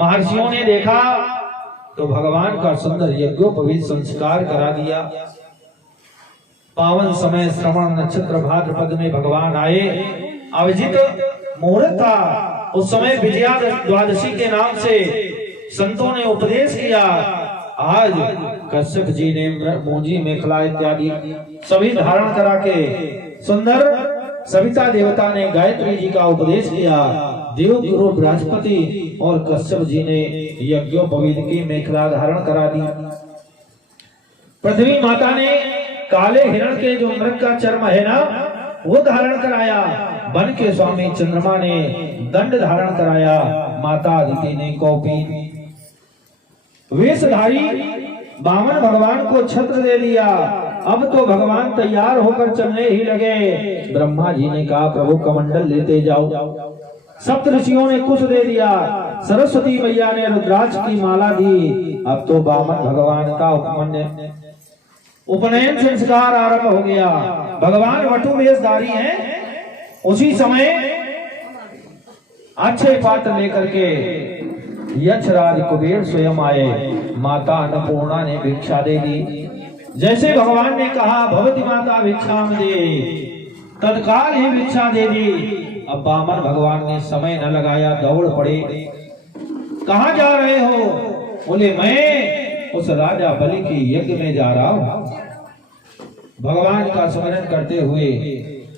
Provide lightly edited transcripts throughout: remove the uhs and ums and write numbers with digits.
महर्षियों ने देखा तो भगवान का सुंदर यज्ञोपवीत संस्कार करा दिया। पावन समय श्रवण नक्षत्र भाद्रपद में भगवान आए। अभिजित मुहूर्त था। उस समय विजया द्वादशी के नाम से संतों ने उपदेश किया। आज कश्यप जी ने मूंजी मेखला इत्यादि सभी धारण करा के सुंदर सविता देवता ने गायत्री जी का उपदेश किया। देव गुरु बृहस्पति और कश्यप जी ने यज्ञोपवीत की मेखला धारण करा दी। पृथ्वी माता ने काले हिरण के जो मृग का चर्म है ना, वो धारण कराया। वन के स्वामी चंद्रमा ने दंड धारण कराया। माता अदिति ने कौपीन। वेशधारी वामन भगवान को छत्र दे दिया। अब तो भगवान तैयार होकर चलने ही लगे। ब्रह्मा जी ने कहा प्रभु कमंडल लेते जाओ। सप्त ऋषियों ने कुश दे दिया। सरस्वती मैया ने रुद्राक्ष की माला दी। अब तो वामन भगवान का उपनयन संस्कार आरंभ हो गया। भगवान वटु वेशधारी हैं। उसी समय अच्छे पात्र लेकर के यक्षराज कुबेर स्वयं आए। माता अन्नपूर्णा ने भिक्षा दे दी। जैसे भगवान ने कहा भगवती माता भिक्षाम दे, तत्काल ही भिक्षा दे दी। अब वामन भगवान ने समय न लगाया, दौड़ पड़े। कहाँ जा रहे हो? बोले मैं उस राजा बलि की यज्ञ में जा रहा हूं। भगवान का स्मरण करते हुए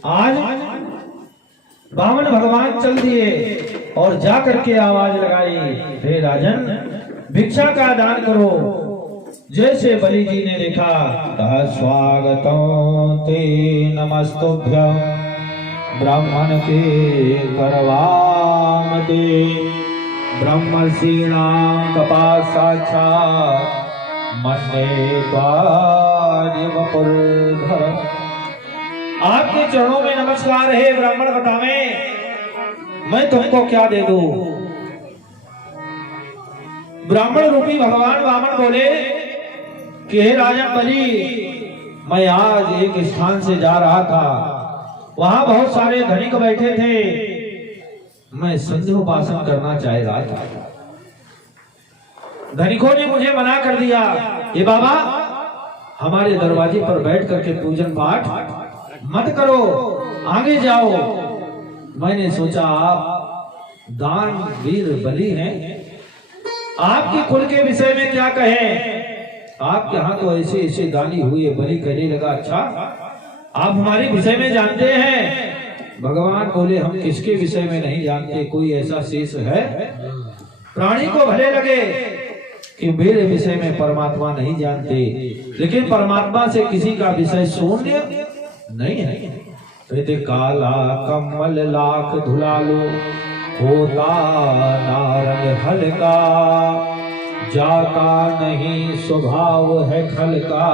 आज वामन भगवान चल दिए और जाकर के आवाज लगाई, हे राजन भिक्षा का दान करो। जैसे बलि जी ने देखा, कहा स्वागतम ते नमस्तुभ्यं ब्राह्मण के करवाम दे ब्रह्मर्षीणां कपास साक्षात् मन्ये त्वादेव पुरधर। आपके चरणों में नमस्कार है। ब्राह्मण बतावें मैं तुमको क्या दे दूं? ब्राह्मण रूपी भगवान वामन बोले कि हे राजन बलि, मैं आज एक स्थान से जा रहा था। वहां बहुत सारे धनिक बैठे थे। मैं संध्योपासन करना चाह रहा था। धनिकों ने मुझे मना कर दिया, ये बाबा हमारे दरवाजे पर बैठ करके पूजन पाठ मत करो, आगे जाओ। मैंने सोचा आप दान वीर बलि हैं, आपके कुल के विषय में क्या कहें? आपके यहाँ तो ऐसे ऐसे दानी हुए। बलि कहने लगा, अच्छा आप हमारे विषय में जानते हैं? भगवान बोले हम किसके विषय में नहीं जानते। कोई ऐसा शेष है? प्राणी को भले लगे कि मेरे विषय में परमात्मा नहीं जानते, लेकिन परमात्मा से किसी का विषय शून्य नहीं है। कहते काला कमल लाख धुलालो होता नारंग हल्का, जाता नहीं स्वभाव है खल का,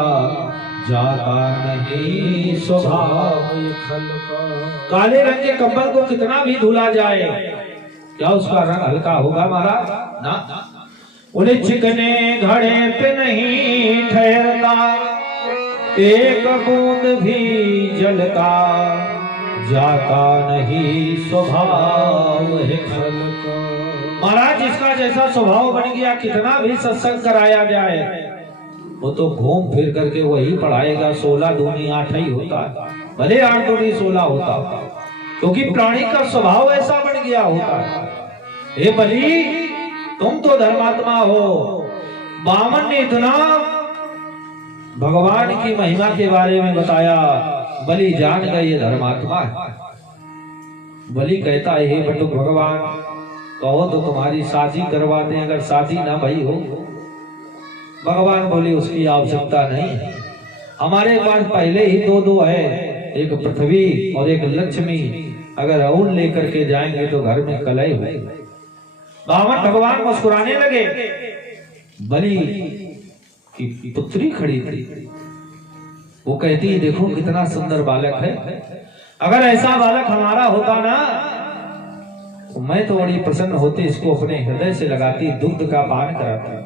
जाता नहीं स्वभाव खल का। काले रंग के कंबल को कितना भी धुला जाए, क्या उसका रंग हल्का होगा महाराज? ना। बोले चिकने घड़े पे नहीं ठहरता, एक बूंद भी जल का, जाता नहीं स्वभाव है खल का। महाराज जिसका जैसा स्वभाव बन गया, कितना भी सत्संग कराया जाए, वो तो घूम फिर करके वही पढ़ाएगा। 16 दूनी 8 ही होता है, भले 8 दूनी 16 होता, क्योंकि प्राणी का स्वभाव ऐसा बन गया होता है। हे बलि तुम तो धर्मात्मा हो। वामन ने इतना भगवान की महिमा के बारे में बताया, बलि जान गए ये धर्मात्मा है। बलि कहता है हे बटुक भगवान, कहो तो तुम्हारी शादी करवा दें, अगर शादी ना भई हो। भगवान बोले उसकी आवश्यकता नहीं, हमारे पास पहले ही दो है, एक पृथ्वी और एक लक्ष्मी। अगर और लेकर के जाएंगे तो घर में कलह हो। वामन भगवान मुस्कुराने लगे। बलि की पुत्री खड़ी थी, वो कहती है देखो कितना सुंदर बालक है, अगर ऐसा बालक हमारा होता ना तो मैं तो बड़ी प्रसन्न होती, इसको अपने हृदय से लगाती, दुग्ध का पान कराती।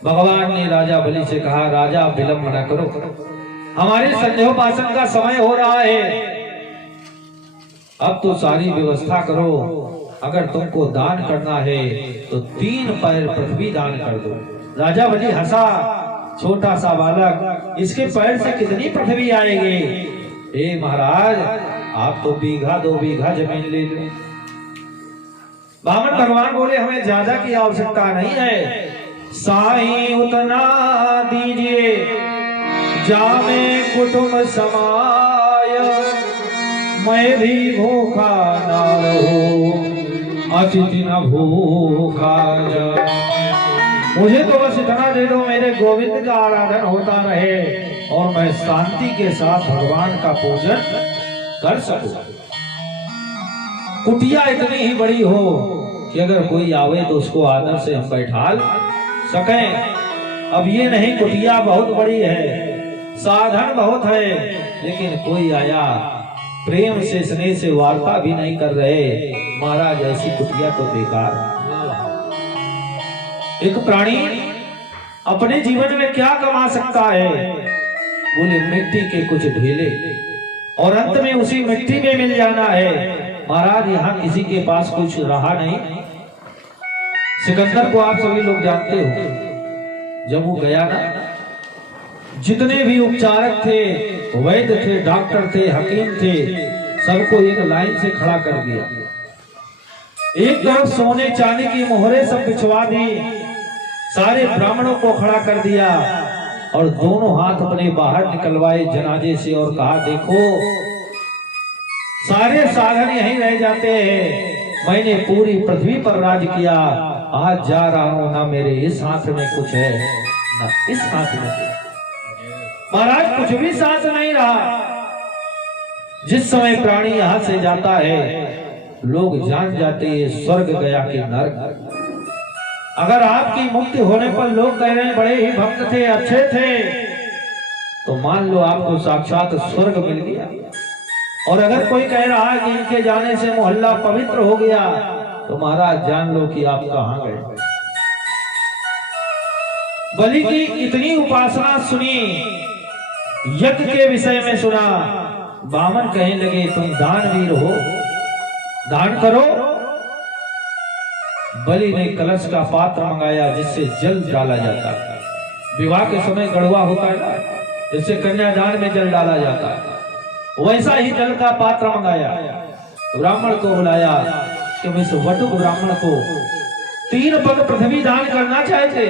भगवान ने राजा बलि से कहा, राजा विलंब न करो, हमारे संध्योपासन का समय हो रहा है, अब तो सारी व्यवस्था करो। अगर तुमको दान करना है तो 3 पैर पृथ्वी दान कर दो। राजा बलि हंसा, छोटा सा बालक, इसके पैर से कितनी पृथ्वी आएगी? ए महाराज, आप तो बीघा 2 बीघा जमीन ले लो। वामन भगवान बोले हमें ज्यादा की आवश्यकता नहीं है, साईं उतना दीजिए जामे कुटुंब समाय, मैं भी भूखा ना रहूं अतिथि न भूखा जा। मुझे तो बस इतना दे दो, मेरे गोविंद का आराधन होता रहे और मैं शांति के साथ भगवान का पूजन कर सकूं। कुटिया इतनी ही बड़ी हो कि अगर कोई आवे तो उसको आदर से हम बैठा सकें। अब ये नहीं कुटिया बहुत बड़ी है, साधन बहुत है, लेकिन कोई आया प्रेम से स्नेह से वार्ता भी नहीं कर रहे, महाराज ऐसी कुटिया तो बेकार है। एक प्राणी अपने जीवन में क्या कमा सकता है? बोले मिट्टी के कुछ ढेले और अंत में उसी मिट्टी में मिल जाना है। महाराज यहाँ किसी के पास कुछ रहा नहीं। सिकंदर को आप सभी लोग जानते हो, जब वो गया ना, जितने भी उपचारक थे, वैद्य थे, डॉक्टर थे, हकीम थे, सबको एक लाइन से खड़ा कर दिया। एक तरफ सोने चांदी की मोहरे सब बिछवा दी, सारे ब्राह्मणों को खड़ा कर दिया और दोनों हाथ अपने बाहर निकलवाए जनाजे से और कहा देखो सारे साधन यहीं रह जाते हैं, मैंने पूरी पृथ्वी पर राज किया, आज जा रहा हूं, ना मेरे इस हाथ में कुछ है ना इस हाथ में कुछ। महाराज कुछ भी साथ नहीं रहा। जिस समय प्राणी यहां से जाता है लोग जान जाते हैं स्वर्ग गया कि नरक। अगर आपकी मुक्ति होने पर लोग कह रहे हैं बड़े ही भक्त थे, अच्छे थे, तो मान लो आपको साक्षात स्वर्ग मिल गया। और अगर कोई कह रहा है कि इनके जाने से मोहल्ला पवित्र हो गया, तो महाराज जान लो कि आप कहां गए। बलि की इतनी उपासना सुनी, यज्ञ के विषय में सुना, बामन कहने लगे तुम दानवीर हो, दान करो। बलि ने कलश का पात्र मंगाया जिससे जल डाला जाता है। विवाह के समय गड़वा होता है ना, जिससे कन्यादान में जल डाला जाता है, वैसा ही जल का पात्र मंगाया। ब्राह्मण को बुलाया कि इस वटुक ब्राह्मण को 3 पग पृथ्वी दान करना चाहते।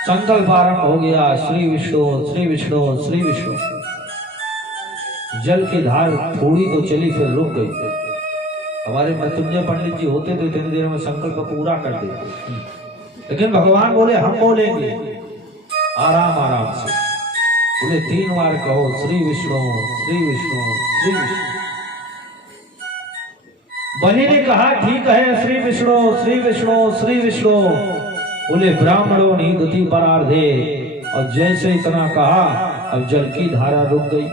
संकल्प आरंभ हो गया, श्री विष्णु श्री विष्णु श्री विष्णु। जल की धार थोड़ी तो चली, फिर रुक गई। हमारे मृत्युंजय पंडित जी होते तो इतनी देर में संकल्प पूरा कर देते, लेकिन भगवान बोले हम बोलेंगे आराम आराम से। बोले 3 बार कहो श्री विष्णु श्री विष्णु श्री विष्णु। बलि ने कहा ठीक है श्री विष्णु श्री विष्णु श्री विष्णु। बोले ब्राह्मणों ने दुति परार्धे, और जैसे इतना कहा अब जल की धारा रुक गई।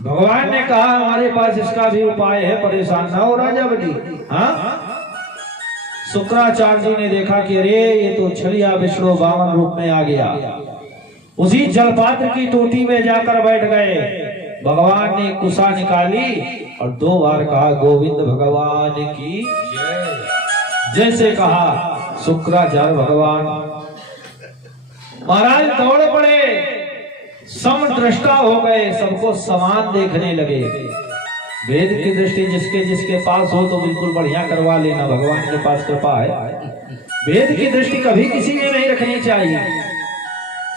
भगवान ने कहा हमारे पास इसका भी उपाय है, परेशान ना हो राजा बलि। हाँ, शुक्राचार्य जी ने देखा कि अरे ये तो छलिया विष्णु वामन रूप में आ गया। उसी जलपात्र की टोटी में जाकर बैठ गए। भगवान ने कुशा निकाली और 2 बार कहा गोविंद भगवान की जय। जैसे कहा शुक्राचार्य भगवान, महाराज दौड़ पड़े, समदृष्टा हो गए, सबको समान देखने लगे। वेद की दृष्टि जिसके जिसके पास हो तो बिल्कुल बढ़िया करवा लेना, भगवान के पास कृपा है। वेद की दृष्टि कभी किसी ने नहीं रखनी चाहिए।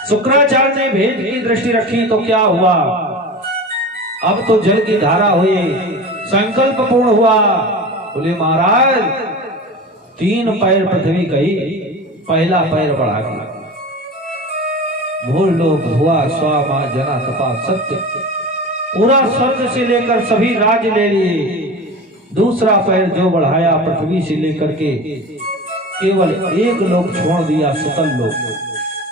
शुक्राचार्य ने वेद की दृष्टि रखी तो क्या हुआ? अब तो जल की धारा हुई, संकल्प पूर्ण हुआ। बोले महाराज 3 पैर पृथ्वी कही, पहला पैर बढ़ा दिया। भूल लो भुआ स्वा मां जना तपा सत्य, पूरा स्वर्ग से लेकर सभी राज्य ले लिए। दूसरा पैर जो बढ़ाया पृथ्वी से लेकर के केवल 1 लोक छोड़ दिया, सकल लोक,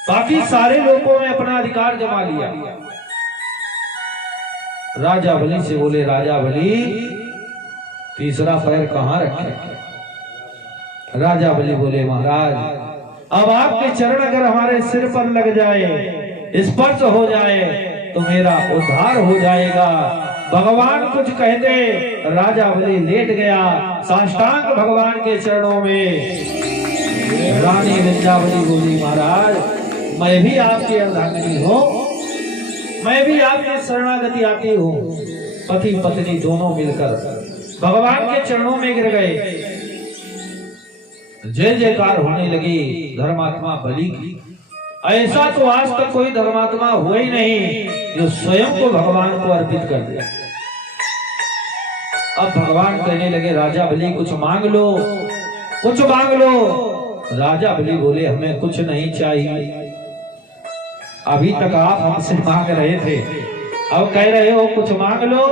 बाकी सारे लोकों में अपना अधिकार जमा लिया। राजा बलि से बोले राजा बलि तीसरा पैर कहां रखे? राजा बलि बोले महाराज अब आपके चरण अगर हमारे सिर पर लग जाए, स्पर्श हो जाए तो मेरा उद्धार हो जाएगा, भगवान कुछ कहते, राजा बलि लेट गया साष्टांग भगवान के चरणों में। रानी विंध्यावली बोली, महाराज मैं भी आपकी अर्धांगिनी हूँ, मैं भी आपके शरणागति आती हूँ। पति पत्नी दोनों मिलकर भगवान के चरणों में गिर गए। जय जयकार होने लगी धर्मात्मा बलि की। ऐसा तो आज तक कोई धर्मात्मा हुआ ही नहीं जो स्वयं को भगवान को अर्पित कर दे। अब भगवान कहने लगे, राजा बलि कुछ मांग लो, कुछ मांग लो। राजा बलि बोले, हमें कुछ नहीं चाहिए। अभी तक आप हमसे मांग रहे थे, अब कह रहे हो कुछ मांग लो।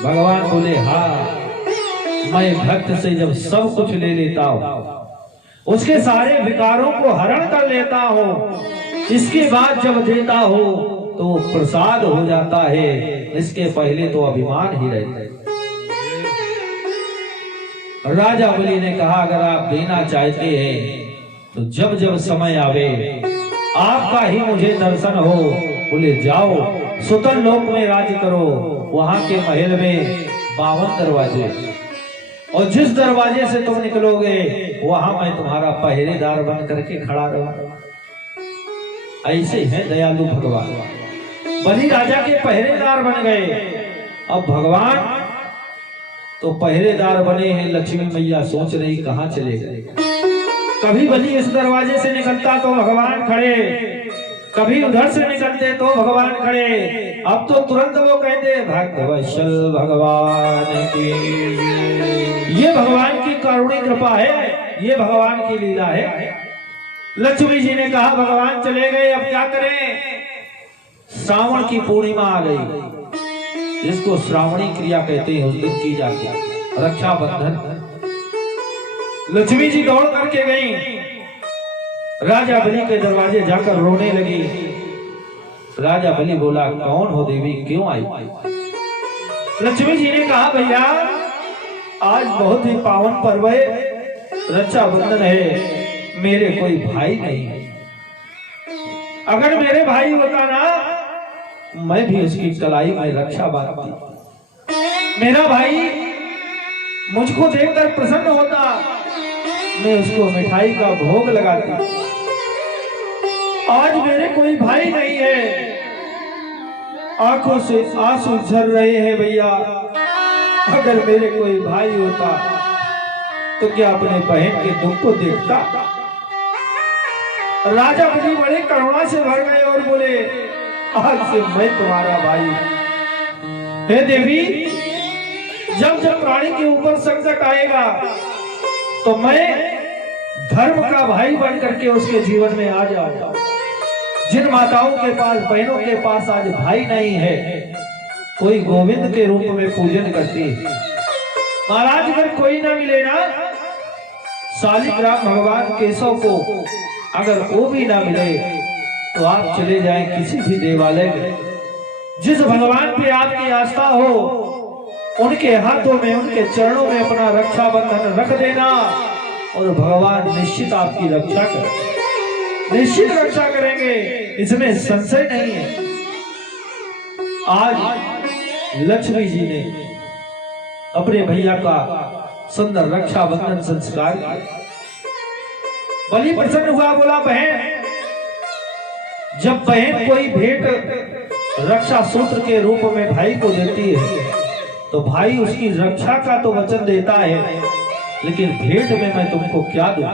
भगवान बोले, हाँ मैं भक्त से जब सब कुछ ले लेता हूँ, उसके सारे विकारों को हरण कर लेता हूँ, इसके बाद जब देता हूँ तो प्रसाद हो जाता है, इसके पहले तो अभिमान ही रहता है। राजा बलि ने कहा, अगर आप देना चाहते हैं तो जब जब समय आवे आपका ही मुझे दर्शन हो, बोले जाओ सुतल लोक में राज्य करो, वहां के महल में 52 दरवाजे, और जिस दरवाजे से तुम निकलोगे वहां मैं तुम्हारा पहरेदार बन करके खड़ा रहूंगा। ऐसे हैं दयालु भगवान। बलि राजा के पहरेदार बन गए। अब भगवान तो पहरेदार बने हैं, लक्ष्मी मैया सोच रही कहां चले गए। कभी बलि इस दरवाजे से निकलता तो भगवान खड़े, कभी उधर से निकलते तो भगवान खड़े। अब तो तुरंत वो कहते, भक्तवत्सल भगवान की। ये भगवान की करुणी कृपा है, ये भगवान की लीला है। लक्ष्मी जी ने कहा, भगवान चले गए, अब क्या करें। श्रावण की पूर्णिमा आ गई, इसको श्रावणी क्रिया कहते हैं, उस दिन की जाती है रक्षाबंधन। लक्ष्मी जी दौड़ करके गई, राजा बलि के दरवाजे जाकर रोने लगी। राजा बलि बोला, कौन हो देवी, क्यों आई। लक्ष्मी जी ने कहा, भैया आज बहुत ही पावन पर्व है, रक्षाबंधन है, मेरे कोई भाई नहीं है। अगर मेरे भाई होता ना, मैं भी उसकी कलाई में रक्षा बांधती। मेरा भाई मुझको देखकर प्रसन्न होता, मैं उसको मिठाई का भोग लगाती। आज मेरे कोई भाई नहीं है, आंखों से आंसू झर रहे हैं भैया। अगर मेरे कोई भाई होता तो क्या अपने बहन के दुख को देखता। राजा बलि बड़े करुणा से भर गए और बोले, आज से मैं तुम्हारा भाई। हे देवी, जब जब प्राणी के ऊपर संकट आएगा तो मैं धर्म का भाई बन करके उसके जीवन में आ जाऊंगा। जिन माताओं के पास, बहनों के पास आज भाई नहीं है, कोई गोविंद के रूप में पूजन करती है। महाराज अगर कोई ना मिले ना, शालिग्राम भगवान केशव को अगर वो भी ना मिले तो आप चले जाएं किसी भी देवालय में, जिस भगवान पे आपकी आस्था हो उनके हाथों में, उनके चरणों में अपना रक्षा बंधन रख देना और भगवान निश्चित आपकी रक्षा करेंगे, निश्चित रक्षा करेंगे, इसमें संशय नहीं है। आज लक्ष्मी जी ने अपने भैया का सुंदर रक्षा बंधन संस्कार किया। बलि प्रसन्न हुआ, बोला, बहन जब बहन कोई भेंट रक्षा सूत्र के रूप में भाई को देती है तो भाई उसकी रक्षा का तो वचन देता है, लेकिन भेंट में मैं तुमको क्या दूं।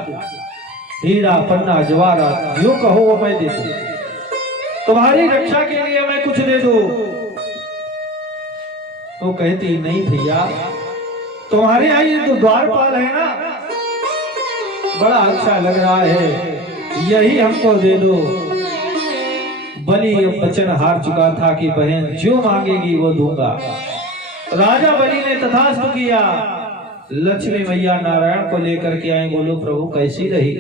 हीरा पन्ना जवाहरात जो कहो वो मैं दे दूं, तुम्हारी रक्षा के लिए मैं कुछ दे दूं। तो कहती, नहीं भैया, तुम्हारे यहाँ ये जो द्वारपाल है ना, बड़ा अच्छा लग रहा है, यही हमको दे दो। बलि वचन हार चुका था कि बहन जो मांगेगी वो दूंगा। राजा बलि ने तथास्तु किया। लक्ष्मी मैया नारायण को लेकर के आए, बोलो प्रभु कैसी रही।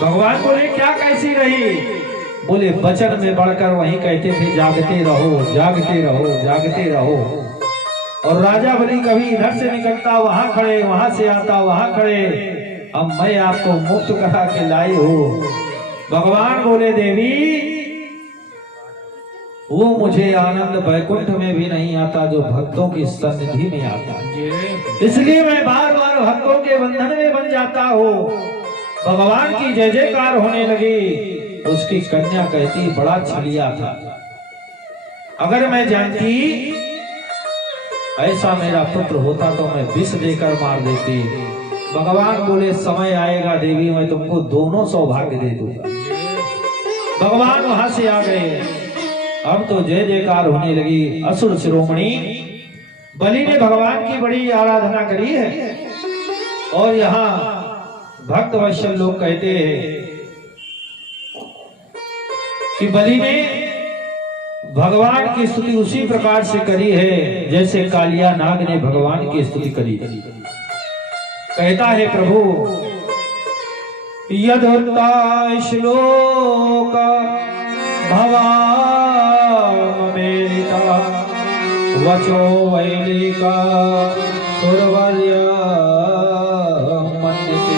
भगवान बोले, क्या कैसी रही। बोले, वचन में बढ़कर वही कहते थे, जागते रहो जागते रहो जागते रहो। और राजा बलि कभी इधर से निकलता वहां खड़े, वहां से आता वहां खड़े। अब मैं आपको मुक्त करा के लाई हूं। भगवान बोले, देवी वो मुझे आनंद वैकुंठ में भी नहीं आता जो भक्तों की सन्निधि में आता। इसलिए मैं बार बार भक्तों के बंधन में बन जाता हूँ। भगवान की जय जयकार होने लगी। उसकी कन्या कहती बड़ा छलिया था, अगर मैं जानती ऐसा मेरा पुत्र होता तो मैं विष देकर मार देती। भगवान बोले समय आएगा देवी, मैं तुमको दोनों सौभाग्य दे दूंगा। भगवान वहां से आ गए। अब तो जय जयकार होने लगी। असुर शिरोमणि बलि ने भगवान की बड़ी आराधना करी है। और यहाँ भक्त वत्सल लोग कहते हैं कि बलि ने भगवान की स्तुति उसी प्रकार से करी है जैसे कालिया नाग ने भगवान की स्तुति करी। कहता है प्रभु यदुत्ता श्लोक भवामेलिता वचो वैलिका सुरवर्य मन्यते।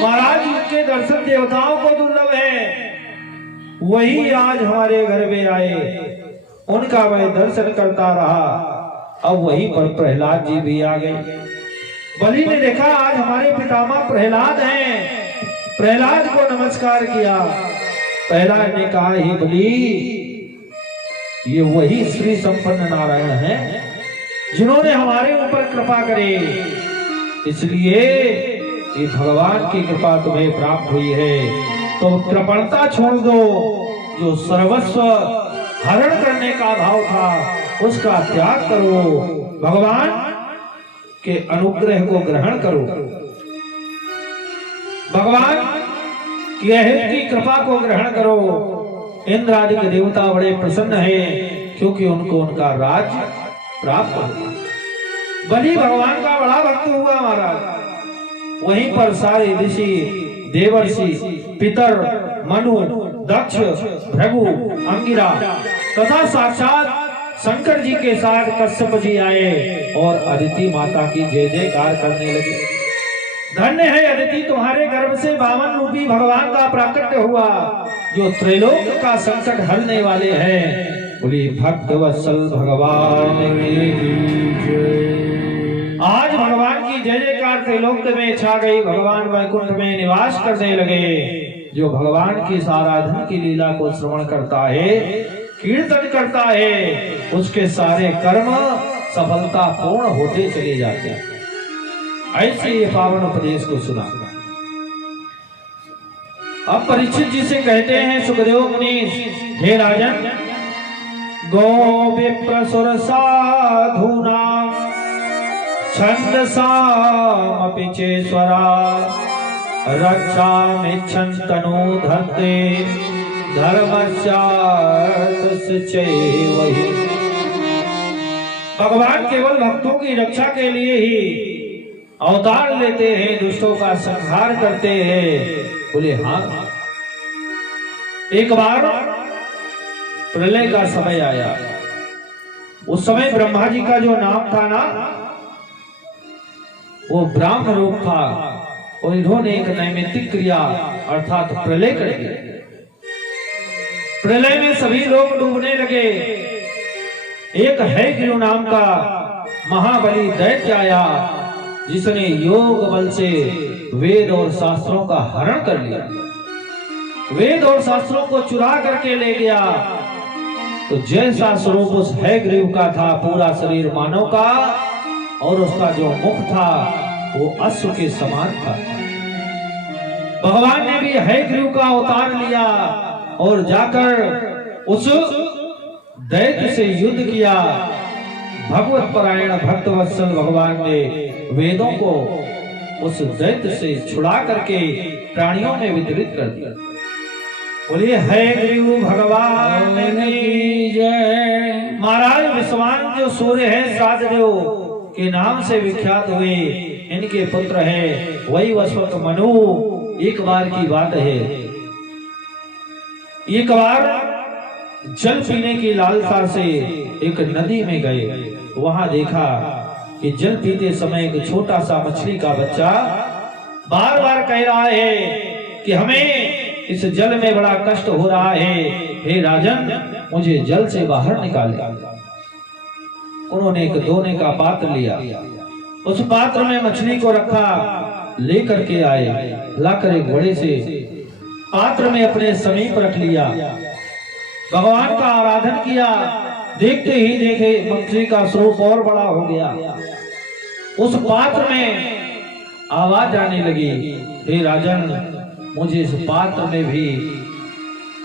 महाराज उनके दर्शन देवताओं को दुर्लभ है, वही आज हमारे घर में आए, उनका मैं दर्शन करता रहा। अब वहीं पर प्रहलाद जी भी आ गए। बलि ने देखा आज हमारे पितामह प्रहलाद हैं, प्रहलाद को नमस्कार किया। प्रहलाद ने कहा हे बलि, ये वही श्री संपन्न नारायण हैं जिन्होंने हमारे ऊपर कृपा करे, इसलिए ये भगवान की कृपा तुम्हें प्राप्त हुई है। तो कृपणता छोड़ दो, जो सर्वस्व हरण करने का भाव था उसका त्याग करो, भगवान के अनुग्रह को ग्रहण करो, भगवान की अहित की कृपा को ग्रहण करो। इंद्र आदि के देवता बड़े प्रसन्न हैं क्योंकि उनको उनका राज प्राप्त हो। बलि भगवान का बड़ा भक्त हुआ महाराज। वहीं पर सारे ऋषि देवर्षि पितर मनु दक्ष भृगु अंगिरा तथा साक्षात शंकर जी के साथ कश्यप जी आए और अदिति माता की जय जयकार करने लगे। धन्य है अदिति, तुम्हारे गर्भ से वामन रूपी भगवान का प्राकट्य हुआ जो त्रैलोक का संकट हरने वाले हैं। बोली भक्त वत्सल भगवान की जय। आज भगवान की जय जयकार त्रैलोक में छा गई। भगवान वैकुंठ में निवास करने लगे। जो भगवान की आराधना की लीला को श्रवण करता है, कीर्तन करता है, उसके सारे कर्म सफलता पूर्ण होते चले जाते हैं। ऐसे ये पावन उपदेश को सुना। अब परीक्षित जी से कहते हैं सुखदेव मुनि, हे राजन, गो विप्र सुर साधुना छंदसामपि चेश्वरा रक्षामिच्छन्तनो धत्ते वही। भगवान केवल भक्तों की रक्षा के लिए ही अवतार लेते हैं, दुष्टों का संहार करते हैं। बोले हाँ, एक बार प्रलय का समय आया। उस समय ब्रह्मा जी का जो नाम था ना, वो ब्राह्मण रूप था और इन्होंने एक नैमित्तिक क्रिया अर्थात प्रलय कर दिया। प्रलय में सभी लोग डूबने लगे। एक हैग्रीव नाम का महाबली दैत्य आया जिसने योग बल से वेद और शास्त्रों का हरण कर लिया। वेद और शास्त्रों को चुरा करके ले गया। तो जैसा स्वरूप उस हैग्रीव का था, पूरा शरीर मानव का, और उसका जो मुख था वो अश्व के समान था। भगवान ने भी हैग्रीव का अवतार लिया और जाकर उस दैत्य से युद्ध किया। भगवत परायण भक्त वत्सल भगवान ने वेदों को उस दैत्य से छुड़ा करके प्राणियों में वितरित कर दिया। बोलिए हैग्रीव भगवान की जय। महाराज विश्वान जो सूर्य है श्राद्धदेव के नाम से विख्यात हुए, इनके पुत्र हैं वही वस्वत मनु। एक बार की बात है, एक बार जल पीने की लालसा से एक नदी में गए। वहां देखा कि जल पीते समय एक छोटा सा मछली का बच्चा बार बार कह रहा है कि हमें इस जल में बड़ा कष्ट हो रहा है, हे राजन मुझे जल से बाहर निकाले। उन्होंने एक धोने का पात्र लिया, उस पात्र में मछली को रखा, लेकर के आए, लाकर एक बड़े से पात्र में अपने समीप रख लिया, भगवान का आराधन किया। देखते ही देखे मछली का स्वरूप और बड़ा हो गया। उस पात्र में आवाज आने लगी, हे राजन, मुझे इस पात्र में भी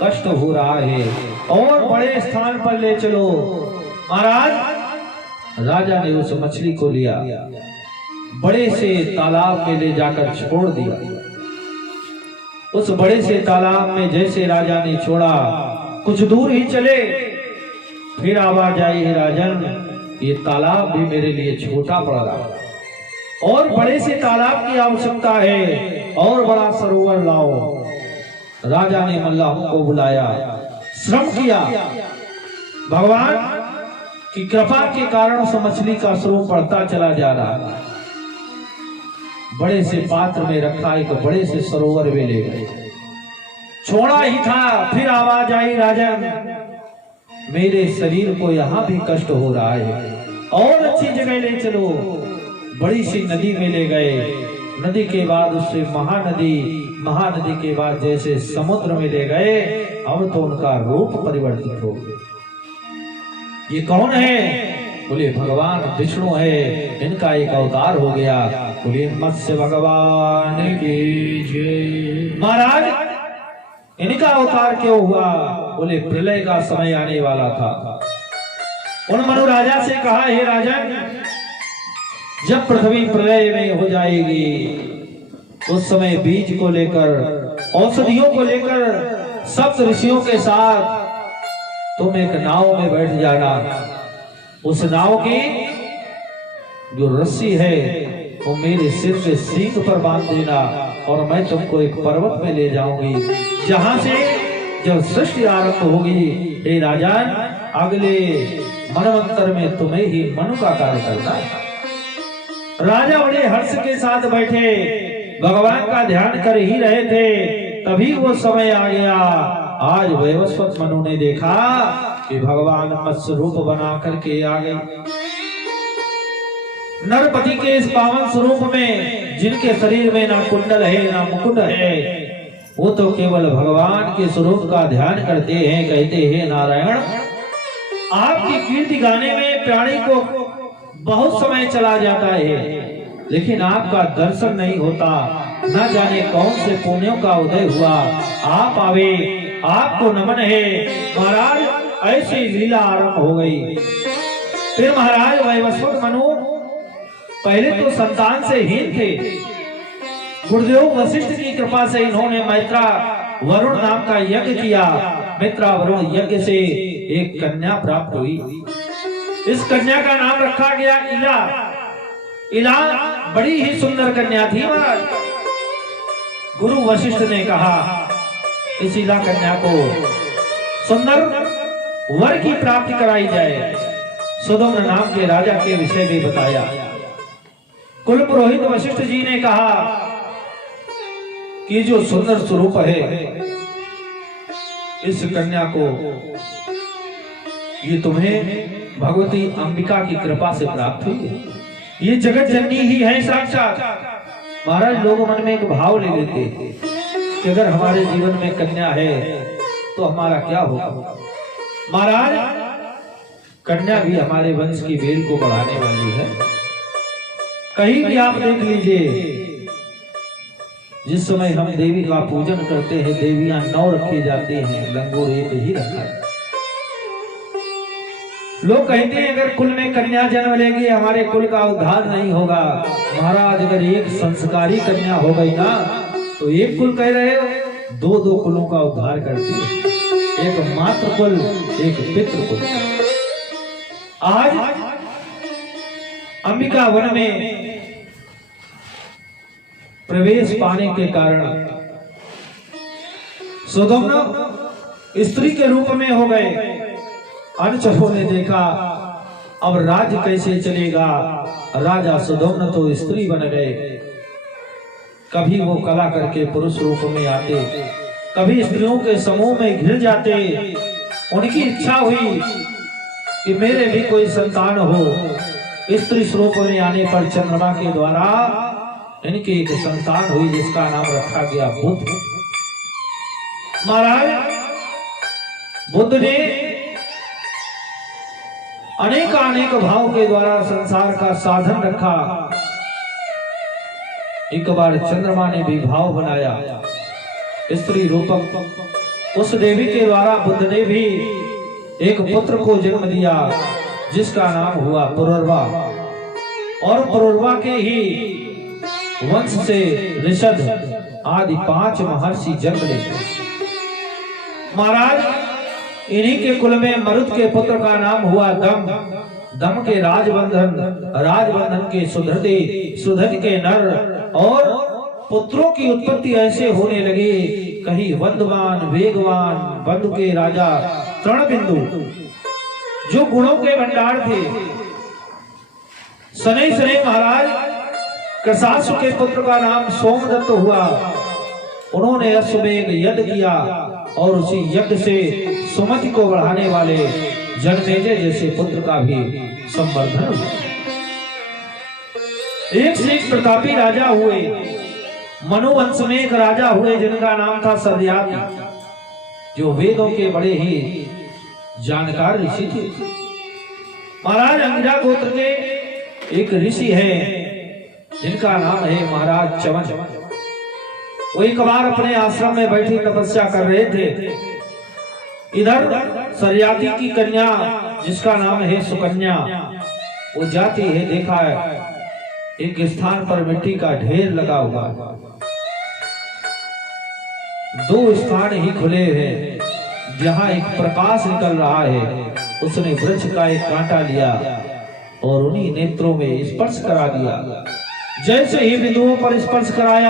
कष्ट हो रहा है और बड़े स्थान पर ले चलो। महाराज, राजा ने उस मछली को लिया, बड़े से तालाब में ले जाकर छोड़ दिया। उस बड़े से तालाब में जैसे राजा ने छोड़ा, कुछ दूर ही चले, फिर आवाज आई, हे राजन, ये तालाब भी मेरे लिए छोटा पड़ रहा है और बड़े से तालाब की आवश्यकता है और बड़ा सरोवर लाओ। राजा ने मल्लाहों को बुलाया, श्रम किया, भगवान की कृपा के कारण उस मछली का स्वरूप बढ़ता चला जा रहा। बड़े से पात्र में रखा एक बड़े से सरोवर में ले गए, छोड़ा ही था, फिर आवाज आई, राजन, मेरे शरीर को यहाँ भी कष्ट हो रहा है और अच्छी जगह ले चलो। बड़ी सी नदी में ले गए, नदी के बाद उससे महानदी, महानदी के बाद जैसे समुद्र में ले गए, अब तो उनका रूप परिवर्तित हो गया। ये कौन है? बोले भगवान विष्णु है, इनका एक अवतार हो गया। बोले मत्स्य भगवान की जय। महाराज, इनका अवतार क्यों हुआ? बोले प्रलय का समय आने वाला था। उन मनु राजा से कहा, हे राजन, जब पृथ्वी प्रलय में हो जाएगी, उस समय बीज को लेकर, औषधियों को लेकर सप्त ऋषियों के साथ तुम एक नाव में बैठ जाना। उस नाव की जो रस्सी है वो मेरे सिर पे सींग पर बांध देना और मैं तुमको एक पर्वत में ले जाऊंगी, जहां से जब सृष्टि आरंभ होगी, हे राजन, अगले मनवंतर में तुम्हें ही मनु का कार्य करना। राजा बड़े हर्ष के साथ बैठे, भगवान का ध्यान कर ही रहे थे, तभी वो समय आ गया। आज वैवस्वत मनु ने देखा कि भगवान मत्स्य रूप बना करके आ गए। नरपति के इस पावन स्वरूप में, जिनके शरीर में ना कुंडल है ना मुकुट है, वो तो केवल भगवान के स्वरूप का ध्यान करते हैं, कहते हैं, नारायण, आपकी कीर्ति गाने में प्राणी को बहुत समय चला जाता है, लेकिन आपका दर्शन नहीं होता। न जाने कौन से पुण्यों का उदय हुआ, आप आवे, आपको नमन है। महाराज, ऐसी लीला आरंभ हो गई। फिर महाराज वैवस्वत मनु पहले तो संतान से हीन थे। गुरुदेव वशिष्ठ की कृपा से इन्होंने मैत्रा वरुण नाम का यज्ञ किया। मैत्रा वरुण यज्ञ से एक कन्या प्राप्त हुई। इस कन्या का नाम रखा गया इला। इला बड़ी ही सुंदर कन्या थी। महाराज, गुरु वशिष्ठ ने कहा, इस इला कन्या को सुंदर वर की प्राप्ति कराई जाए। सुदम्न नाम के राजा के विषय में बताया। कुल पुरोहित वशिष्ठ जी ने कहा कि जो सुंदर स्वरूप है, इस कन्या को ये तुम्हें भगवती अंबिका की कृपा से प्राप्त हुई है। ये जगत जननी ही है साक्षात। महाराज, लोग मन में एक भाव ले लेते कि अगर हमारे जीवन में कन्या है तो हमारा क्या होगा। महाराज, कन्या भी हमारे वंश की बेल को बढ़ाने वाली है। कहीं भी आप देख लीजिए, जिस समय हम देवी का पूजन करते हैं, देवियां 9 रखी जाती हैं, लंगूर एक ही रखा है। लोग कहते हैं अगर कुल में कन्या जन्म लेगी हमारे कुल का उद्धार नहीं होगा। महाराज, अगर एक संस्कारी कन्या हो गई ना, तो एक कुल कह रहे हो, 2 कुलों का उद्धार करती है। एक मातृ कुल, एक पितृ कुल। आज अंबिका वन में प्रवेश पाने के कारण सुदम्न स्त्री के रूप में हो गए। अनुचरों ने देखा अब राज्य कैसे चलेगा। राजा सुदम्न तो स्त्री बन गए। कभी वो कला करके पुरुष रूप में आते, कभी स्त्रियों के समूह में घिर जाते। उनकी इच्छा हुई कि मेरे भी कोई संतान हो। स्त्री स्वरूप में आने पर चंद्रमा के द्वारा इनकी एक संतान हुई जिसका नाम रखा गया बुध। महाराज बुद्ध ने अनेक भाव के द्वारा संसार का साधन रखा। एक बार चंद्रमा ने भी भाव बनाया स्त्री रूपक। उस देवी के द्वारा बुद्ध ने भी एक पुत्र को जन्म दिया जिसका नाम हुआ पुरुरवा। और पुरुरवा के ही वंश से ऋषभ आदि 5 महर्षि जन्म लेते। महाराज इन्हीं के कुल में मरुत के पुत्र का नाम हुआ दम। दम के राजबंधन के सुधृति के नर और पुत्रों की उत्पत्ति ऐसे होने लगी। कहीं वंदमान वेगवान बंधु के राजा तृणबिंदु जो गुणों के भंडार थे। शनै महाराज कसासु के पुत्र का नाम सोमदत्त हुआ। उन्होंने अश्वमेध यज्ञ किया और उसी यज्ञ से सुमति को बढ़ाने वाले जनमेजय जैसे पुत्र का भी संवर्धन हुआ। एक से एक प्रतापी राजा हुए। मनुवंश में एक राजा हुए जिनका नाम था सदयाति, जो वेदों के बड़े ही जानकार ऋषि थे। महाराज अंगिरा गोत्र के एक ऋषि है जिनका नाम है महाराज चवन। वो एक बार अपने आश्रम में बैठे तपस्या कर रहे थे। इधर सदयाति की कन्या जिसका नाम है सुकन्या वो जाती है। देखा है एक स्थान पर मिट्टी का ढेर लगा हुआ, 2 स्थान ही खुले हैं जहां एक प्रकाश निकल रहा है। उसने वृक्ष का एक कांटा लिया और उन्हीं नेत्रों में स्पर्श करा दिया। जैसे ही बिंदुओं पर स्पर्श कराया